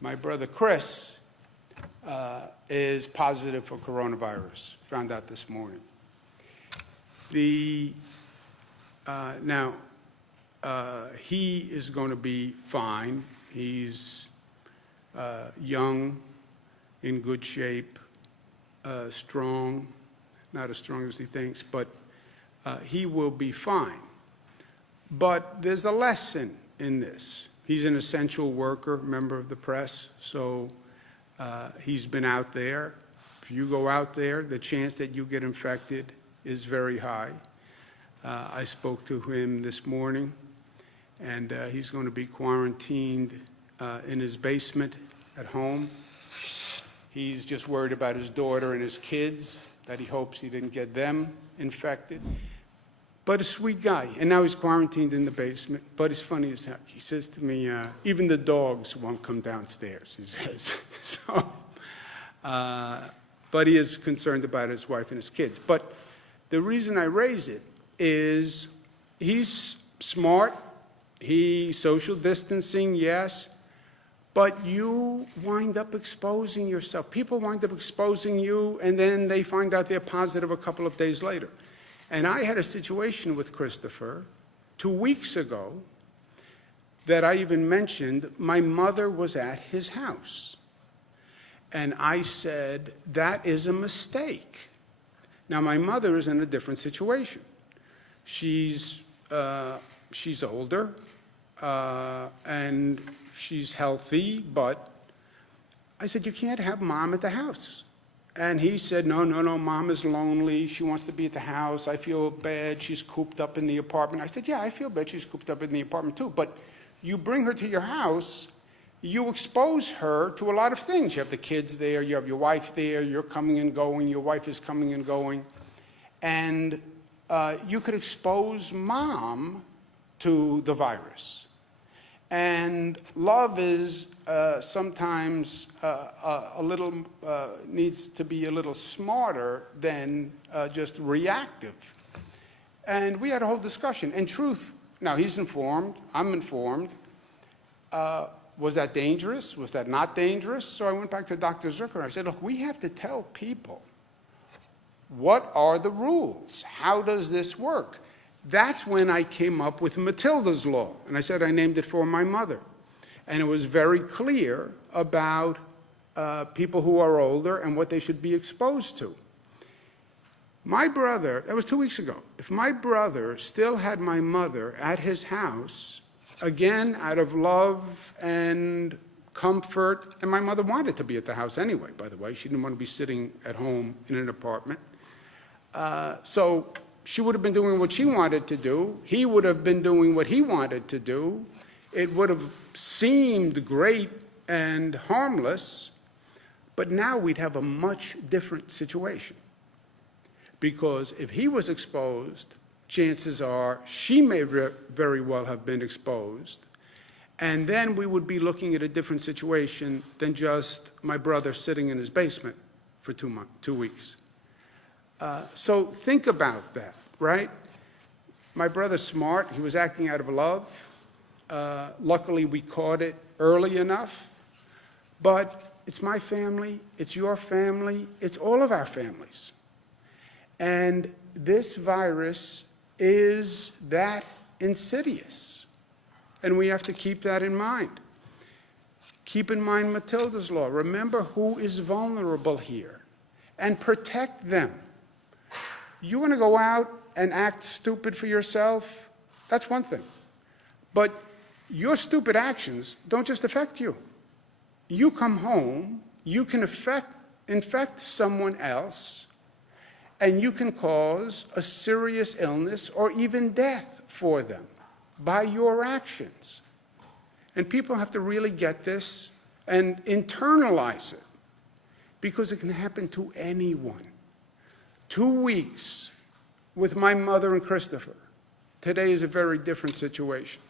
My brother Chris is positive for coronavirus. Found out this morning. Now, he is going to be fine. He's young, in good shape, strong, not as strong as he thinks, but he will be fine. But there's a lesson in this. He's an essential worker, member of the press, so he's been out there. If you go out there, the chance that you get infected is very high. I spoke to him this morning, and he's going to be quarantined in his basement at home. He's just worried about his daughter and his kids, that he hopes he didn't get them infected. But a sweet guy, and now he's quarantined in the basement, but it's funny as heck. He says to me, even the dogs won't come downstairs, he says. But he is concerned about his wife and his kids. But the reason I raise it is he's smart, he's social distancing, yes, but you wind up exposing yourself. People wind up exposing you, and then they find out they're positive a couple of days later. And I had a situation with Christopher 2 weeks ago that I even mentioned. My mother was at his house. And I said, that is a mistake. Now, my mother is in a different situation. She's older, and she's healthy, but I said, you can't have mom at the house. And he said, no, mom is lonely. She wants to be at the house. I feel bad. She's cooped up in the apartment. I said, yeah, I feel bad she's cooped up in the apartment too. But you bring her to your house, you expose her to a lot of things. You have the kids there. You have your wife there. You're coming and going. Your wife is coming and going. And you could expose mom to the virus. And love is sometimes a little, needs to be a little smarter than just reactive. And we had a whole discussion. And truth, now he's informed, I'm informed. Was that dangerous? Was that not dangerous? So I went back to Dr. Zucker. I said, look, we have to tell people, what are the rules? How does this work? That's when I came up with Matilda's Law. And I said I named it for my mother. And it was very clear about people who are older and what they should be exposed to. My brother, that was 2 weeks ago, if my brother still had my mother at his house, again, out of love and comfort, and my mother wanted to be at the house anyway, by the way. She didn't want to be sitting at home in an apartment. So she would have been doing what she wanted to do. He would have been doing what he wanted to do. It would have seemed great and harmless, but now we'd have a much different situation. Because if he was exposed, chances are she may very well have been exposed, and then we would be looking at a different situation than just my brother sitting in his basement for 2 weeks. So think about that, right? My brother's smart. He was acting out of love. Luckily, we caught it early enough. But it's my family. It's your family. It's all of our families. And this virus is that insidious. And we have to keep that in mind. Keep in mind Matilda's Law. Remember who is vulnerable here and protect them. You want to go out and act stupid for yourself? That's one thing. But your stupid actions don't just affect you. You come home, you can infect someone else, and you can cause a serious illness or even death for them by your actions. And people have to really get this and internalize it, because it can happen to anyone. 2 weeks with my mother and Christopher. Today is a very different situation.